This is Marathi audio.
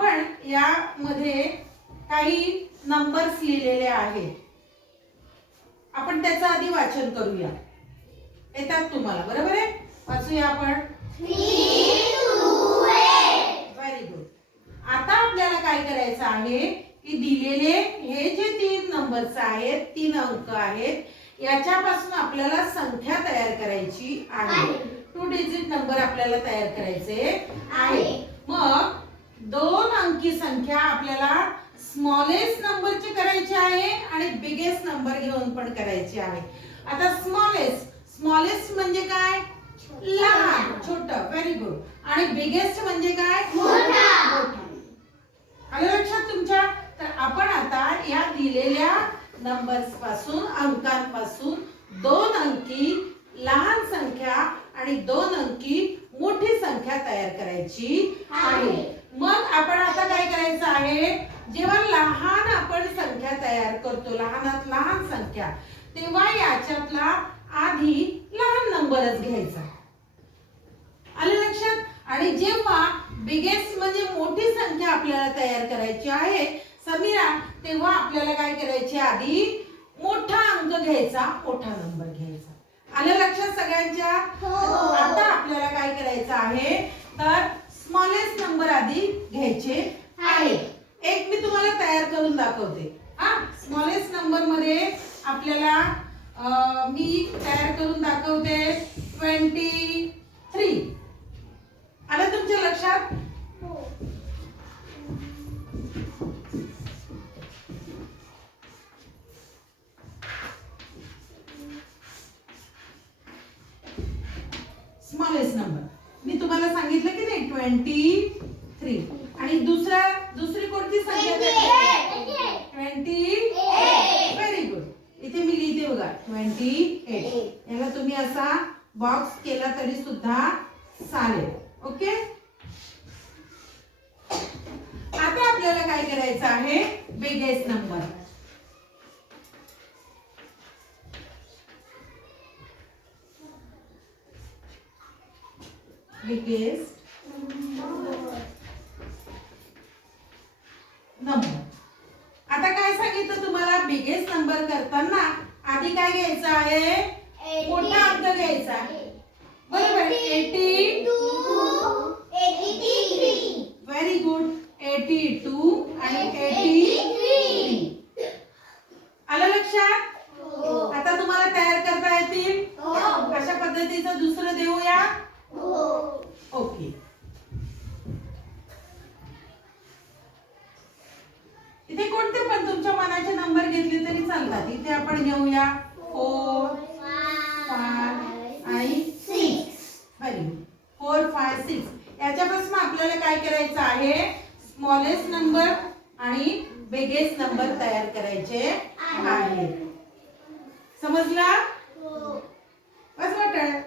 आपण यामध्ये काही नंबर्स लिहिलेले आहेत. आपण त्याचं आधी वाचन करूया. येतात तुम्हाला, बरोबर आहे? वाचूया आपण. 3 2 8. Very good. आता आपल्याला काय करायचं आहे की दिलेले हे जे 3 नंबर्स आहेत, 3 अंक आहेत, याच्यापासून आपल्याला संख्या तयार करायची आहे. 2 डिजिट नंबर आपल्याला तयार करायचे आहे. मग 2 अंकी संख्या आपल्याला स्मॉलेस्ट नंबरची करायची आहे आणि बिगेस्ट नंबर घेऊन पण करायची आहे. आता स्मॉलेस्ट म्हणजे काय? लहान, छोटं. Very good. आणि बिगेस्ट म्हणजे काय? मोठा. आलं लक्षात तुमच्या? तर आपण आता या दिलेल्या नंबर्स पासून, अंकांपासून 2 अंकी लहान संख्या आणि 2 अंकी मोठी संख्या तयार करायची आहे. मग आपण आता काय करायचं आहे, जेव्हा लहान आपण संख्या तयार करतो, लहानात लहान संख्या, तेव्हा याच्यातला आधी लहान नंबरच घ्यायचा. आलं लक्षात? आणि जेव्हा बिगेस्ट म्हणजे मोठी संख्या आपल्याला तयार करायची आहे समीरा, तेव्हा आपल्याला काय करायचे, आधी मोठा अंक घ्यायचा, मोठा नंबर घ्यायचा. आलं लक्षात सगळ्यांच्या? आता आपल्याला काय करायचं आहे, तर स्मॉलेस्ट नंबर आधी घ्यायचे आहे. एक मी तुम्हाला तयार करून दाखवते. स्मॉलेस्ट नंबर मध्ये आपल्याला मी तयार करून दाखवते 23. आलं तुमच्या लक्षात? स्मॉलेस्ट नंबर मी तुम्हाला सांगितलं की नाही 23. आणि दुसरी कोणती संख्या? 28. Very good. इथे मी लिहिते बघा 28. याला तुम्ही असा बॉक्स केला तरी सुद्धा चालेल. ओके. आता आपल्याला काय करायचं आहे, बिगेस्ट नंबर. Biggest number. आता काय सांगितलं तुम्हाला, बिगेस्ट नंबर करताना आधी काय घ्यायचं आहे, मोठा अंक घ्यायचा. बरोबर. 82. Very good. 82 आणि 83. आलं लक्षात? आता तुम्हाला तयार करता येतील. अशा पद्धतीचं दुसरं देऊया. ओके. इथे कोणते पण तुमच्या मनाचे नंबर घेतले तरी चालतात. इथे आपण घेऊया 4 5 आणि 6. Very good. 4 5 6. याच्यापासून आपल्याला काय करायचं आहे, स्मॉलेस्ट नंबर आणि बिगेस्ट नंबर तयार करायचे आहे. समजला? बस वाटतं.